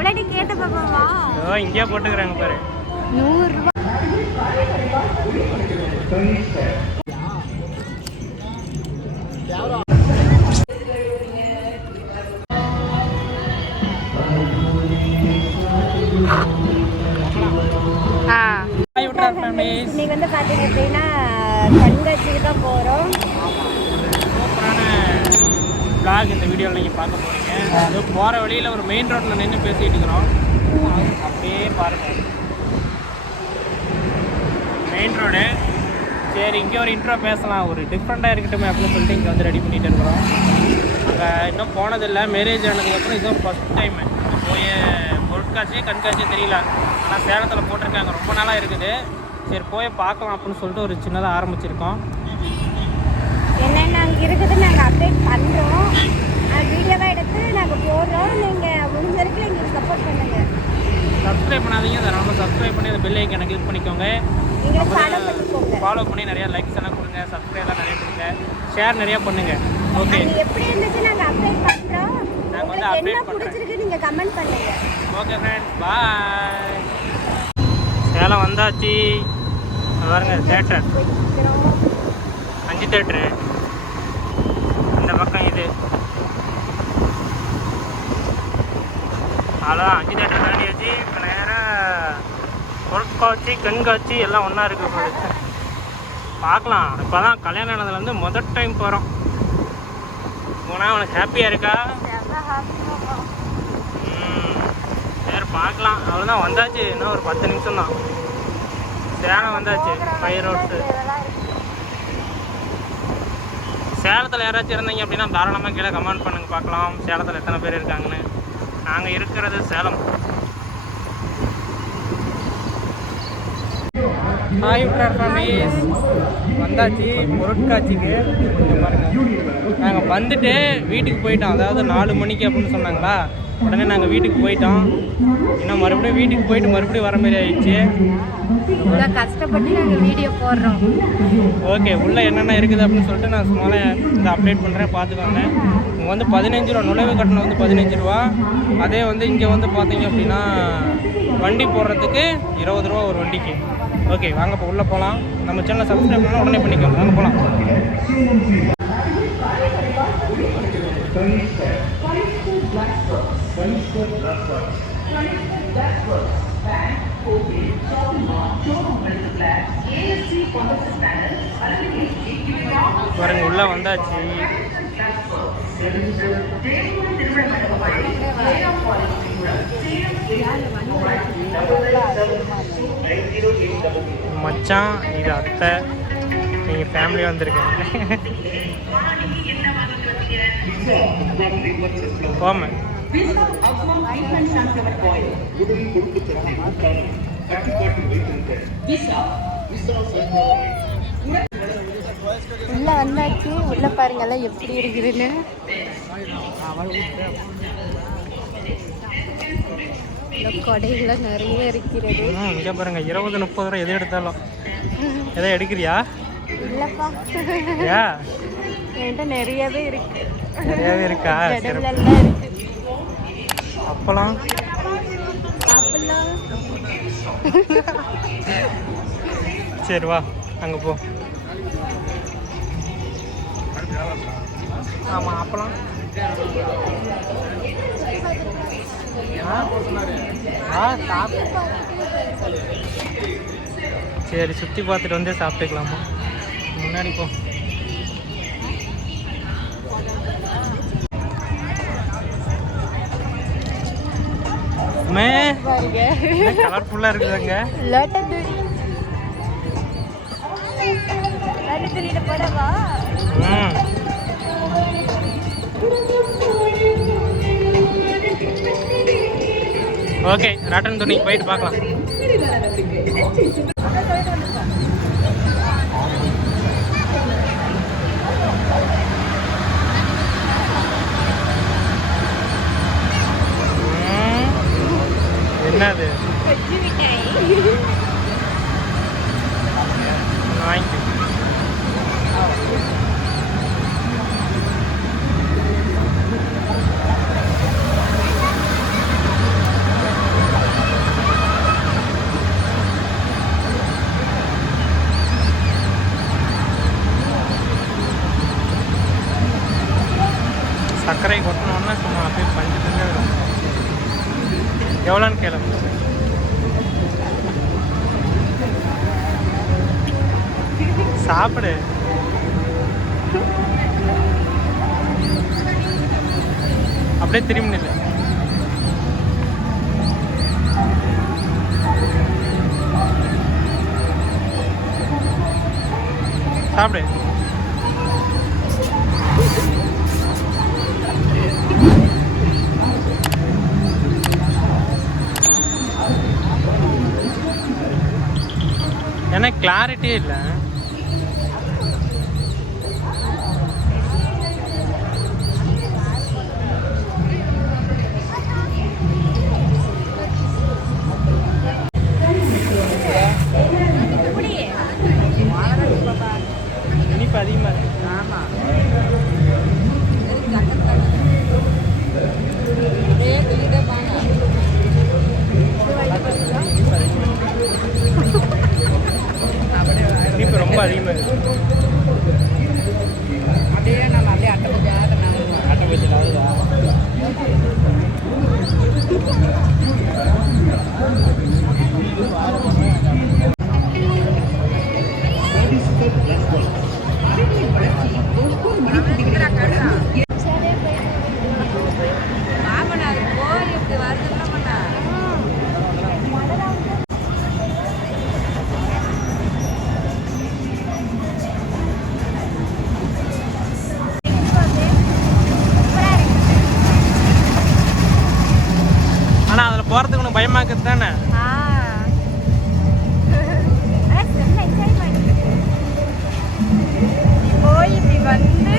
எவ்வளோடி கேட்ட பாப்பாவா? இங்கே போட்டுக்கிறாங்க பாரு. 100 ரூபாய். இன்னைக்கு வந்து பார்த்தீங்க அப்படின்னா கண்காட்சிக்கு தான் போகிறோம். சூப்பரான vlog இந்த வீடியோவில் நீங்கள் பார்க்க போகிறீங்க. அது போகிற வழியில் ஒரு மெயின் ரோட்டில் நின்று பேசிகிட்டு இருக்கிறோம். அப்படியே பாருங்கள் மெயின் ரோடு. சரி இங்கே ஒரு இன்ட்ரோ பேசலாம், ஒரு டிஃப்ரெண்ட்டாக இருக்கட்டும் அப்படின்னு சொல்லிட்டு இங்கே வந்து ரெடி பண்ணிகிட்டு இருக்கிறோம். அங்கே இன்னும் போனதில்லை. மேரேஜ் ஆனதுக்கப்புறம் இதுவும் ஃபஸ்ட் டைமு போய் பொருட்காட்சியே கண்காட்சியே தெரியல. ஆனால் சேலத்தில் போட்டிருக்காங்க, ரொம்ப நாளாக இருக்குது. சரி போய் பார்க்கலாம் அப்படின்னு சொல்லிட்டு ஒரு சின்னதாக ஆரம்பிச்சிருக்கோம். என்னென்ன அங்கே இருக்குது நாங்கள் அப்டேட் பண்ணுறோம், வீடியோவாக எடுத்து நாங்கள் போடுறோம். நீங்கள் முடிஞ்ச வரைக்கும் எங்களுக்கு சப்போர்ட் பண்ணுங்கள். சப்ஸ்கிரைப் பண்ணாதீங்க, அதை ரொம்ப சப்ஸ்கிரைப் பண்ணி அந்த பெல் ஐக்கானை கிளிக் பண்ணிக்கோங்க. ஃபாலோ பண்ணி நிறையா லைக்ஸ் எல்லாம் கொடுங்க, சப்ஸ்கிரைப்லாம் நிறைய கொடுங்க, ஷேர் நிறையா பண்ணுங்கள். ஓகே எப்படி இருந்துச்சு நாங்கள் அப்டேட் பண்ணுறோம். நாங்கள் வந்து அப்டேட் பிடிச்சிருக்கு நீங்கள் கமெண்ட் பண்ணுங்கள். ஓகே ஃப்ரெண்ட்ஸ், பாய். சேலம் வந்தாச்சு. பாருங்க தேட்டர், 5 தேட்டரு இந்த பக்கம். இது அதான் 5 தேட்டர் தாண்டியாச்சு. இப்போ நேராக பொருட்காட்சி கண்காட்சி எல்லாம் ஒன்றா இருக்குது. பார்க்கலாம். இப்போ தான் கல்யாணம் ஆனதுலேருந்து முதல் டைம் போகிறோம். போனால் உனக்கு ஹாப்பியாக இருக்கா? சரி பார்க்கலாம். அவ்வளோதான், வந்தாச்சு. இன்னும் ஒரு 10 நிமிஷம் தான். சேலம் வந்தாச்சு. 5 ரோட்ஸு. சேலத்தில் யாராச்சும் இருந்தீங்க அப்படின்னா தாராளமாக கீழே கமெண்ட் பண்ணுங்கள், பார்க்கலாம் சேலத்தில் எத்தனை பேர் இருக்காங்கன்னு. நாங்கள் இருக்கிறது சேலம். ஹாய் ஃபேமிலிஸ், வந்தாச்சு பொருட்காட்சிக்கு. நாங்கள் வந்துட்டு வீட்டுக்கு போயிட்டோம். அதாவது 4 மணிக்கு அப்படின்னு சொன்னாங்களா, உடனே நாங்கள் வீட்டுக்கு போயிட்டோம். இன்னும் மறுபடியும் வீட்டுக்கு போயிட்டு மறுபடியும் வர மாதிரி ஆயிடுச்சு. இவ்வளோ கஷ்டப்பட்டு நாங்கள் வீடியோ போடுறோம். ஓகே, உள்ளே என்னென்ன இருக்குது அப்படின்னு சொல்லிட்டு நான் சும்மா இந்த அப்டேட் பண்ணுறேன், பார்த்துக்கோங்க. இங்கே வந்து 15 ரூபா நுழைவு கட்டணம் வந்து 15 ரூபா. அதே வந்து இங்கே வந்து பார்த்தீங்க அப்படின்னா வண்டி போடுறதுக்கு 20 ரூபா ஒரு வண்டிக்கு. ஓகே வாங்க இப்போ உள்ளே போகலாம். நம்ம சேனலை சப்ஸ்கிரைப் பண்ணால் உடனே பண்ணிக்கோங்க. வாங்க போகலாம். பாருங்க உள்ளே வந்தாச்சு. மச்சான், இது அத்தை, நீங்கள் ஃபேமிலியாக வந்திருக்கீங்க. போமே உள்ள வந்தாச்சு. உள்ள பாருங்கல்ல எப்படி இருக்குதுன்னு. கொடைகளை நிறைய இருக்கிறது. இங்கே பாருங்க 20-30 ரூபா எது எடுத்தாலும். எதை எடுக்கிறியா? இல்லப்பா, என்கிட்ட நிறையவே இருக்கு. நிறையவே இருக்கா? அப்பலாம் சரி வா அங்கே போ. ஆமாம் அப்பலாம் சரி சுற்றி பார்த்துட்டு வந்து சாப்பிட்டுக்கலாமா? முன்னாடி போ. கலர்ஃபுல்லாக இருக்குதுங்க. ஓகே ராட்டன் துணிக்கு போயிட்டு பார்க்கலாம். என்னது? வாங்கி எவ்வளோன்னு கேளு. சாப்பிடு. அப்படியே திரும்பி நில்லு. சாப்பிடு. ஏன்னா கிளாரிட்டியே இல்லை. இனிப்பு அதிகமாக இருக்கு. ஆமாம் இனிப்பு ரொம்ப அதிகமாக இருக்கு. அப்படியே நம்ம அப்படியே அட்டை பஜ்ஜியில் ஆகுதா? ஆனால் அதில் போகிறதுக்கு ஒன்று பயமாக்குது தானே? போய் இப்படி வந்து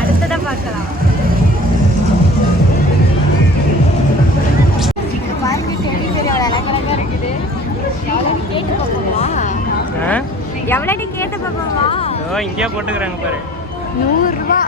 அடுத்ததான் பார்க்கலாம். பாருங்க டெடி பெரிய அழகழகா இருக்குது. எவ்வளோன்னு கேட்டு பார்ப்போமா? எவ்வளோன்னு கேட்டு பார்ப்போமா? இங்கேயே போட்டுக்கிறாங்க பாரு. 100 ரூபா.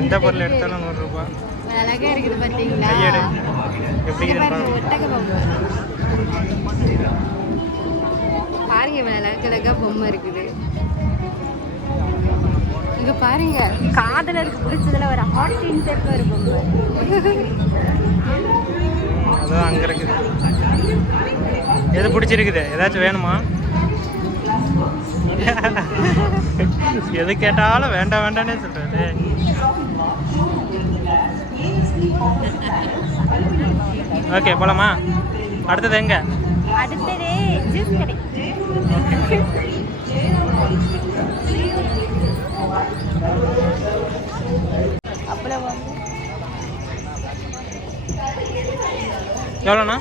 எந்த பொருள் எடுத்தாலும் 100 ரூபா. அழகா இருக்குது பார்த்தீங்களா? கையெடு. எப்படி பாருங்க ஒட்டக பொம்மை பாருங்க. அழகழகா பொம்மை இருக்குது. இங்க பாருங்க காதலருக்கு பிடிச்சதுல ஒரு ஹார்ட் இன்செப்ட் ஒரு பொம்மை. அதுவும் அங்கே இருக்குது. எது பிடிச்சிருக்குது? ஏதாச்சும் வேணுமா? எது கேட்டாலும் வேண்டாம் வேண்டானே சொல்றது. ஓகே போலாமா? அடுத்தது எங்க? அடுத்தது ஜூஸ் கடை. அப்புறம் எவ்வளோண்ணா?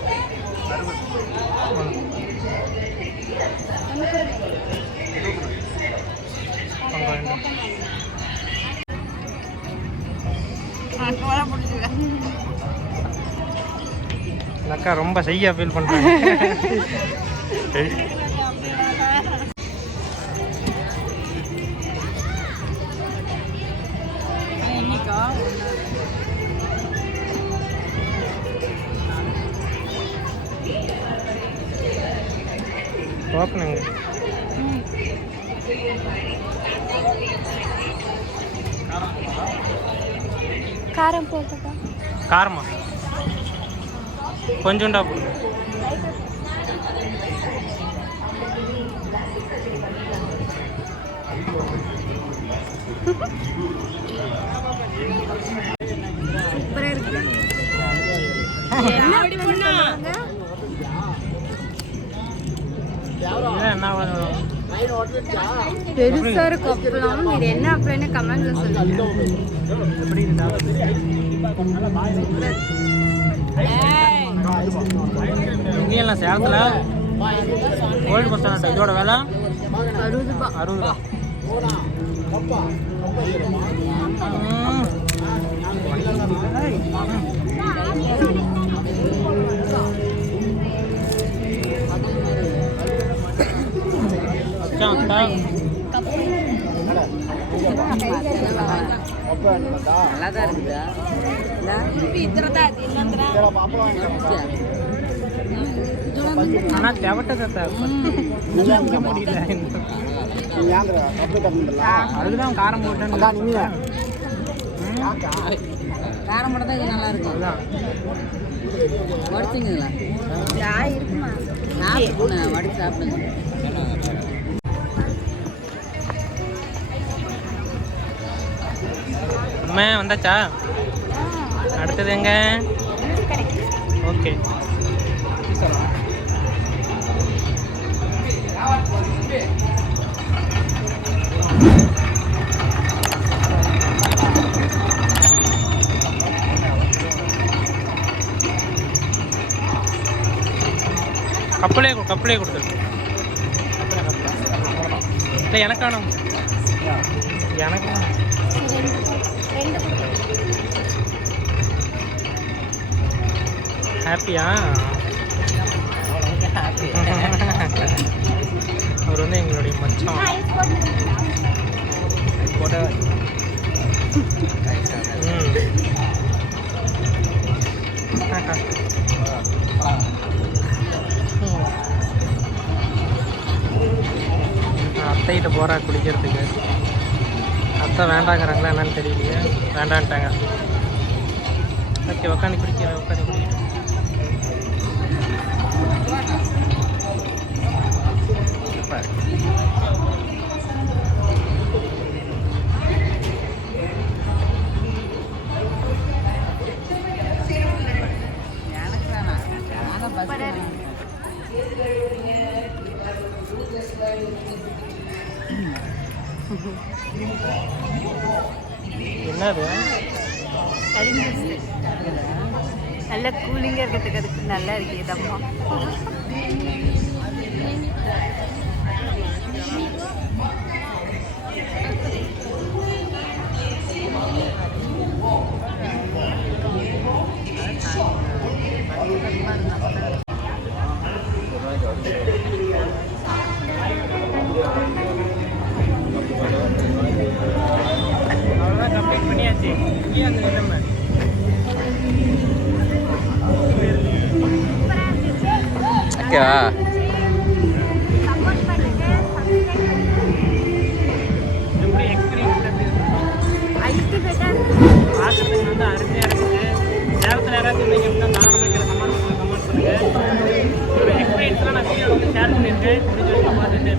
அக்கா ரொம்ப செய்யா ஃபீல் பண்ணுறாங்க. ஓப்பனுங்க. காரம் போட்டுக்கா. காரமா? கொஞ்சோண்டா போடுங்க. சூப்பரா இருக்கு. என்ன அப்படி பண்ணுவாங்க? பெருசா இருக்கு அப்பளம். இது என்ன அப்படின்னு கமெண்ட்ல சொல்லுங்க. இங்கேயும் சேலத்தில் கோல்டு பஸ் ஸ்டாண்ட் இதோட விலை 60 ரூபா. 60 ரூபா. நல்லாதான் இருக்குதா? இத்தனை தான் ஆனால் தெவட்டத்தை முடியல அதுதான் காரம் போட்டேன்னு காரம் மட்டும் தான் இது நல்லா இருக்கும். அதுதான் வடிச்சுங்களா இருக்குமா சாப்பிட்டு வடிச்சு சாப்பிடுங்க. அம்மா வந்தாச்சா? அடுத்தது எங்க? ஓகே கப்பலே கொடுத்துரு. இல்லை எனக்கு வேணும், எனக்கு ஹாப்பியா? அவர் வந்து எங்களுடைய மச்சான். போட்ட அத்தைகிட்ட போகிறா குடிக்கிறதுக்கு. அத்தை வேண்டாங்கிறாங்களா என்னன்னு தெரியலையே. வேண்டான்ட்டாங்க. ஓகே உட்காந்து குடிக்கிறேன், உட்காந்து குடிக்கிறேன். எனக்கு வேணாம், நானும் பஸ் என்னது? நல்ல கூலிங்காக இருக்கிறதுக்கு அதுக்கு நல்லா இருக்கு இதம்மா. அவ்வளோதான், கம்ப்ளீட் பண்ணியாச்சு. ஏன் அந்த நிலைமை? ஓகேவா? எப்படி எக்ஸ்பீரியன்ஸ் எப்படி இருக்கு? பார்க்குறதுக்கு வந்து அருமையாக இருக்குது. சேலத்தில் யாராச்சும் இருந்தீங்க அப்படின்னா தாராளமாக கமெண்ட் பண்ணுங்கள். ஒரு எக்ஸ்பீரியன்ஸ்லாம் நான் வீடியோ வந்து ஷேர் பண்ணியிருக்கேன். முடிஞ்ச வரைக்கும் பார்த்துட்டு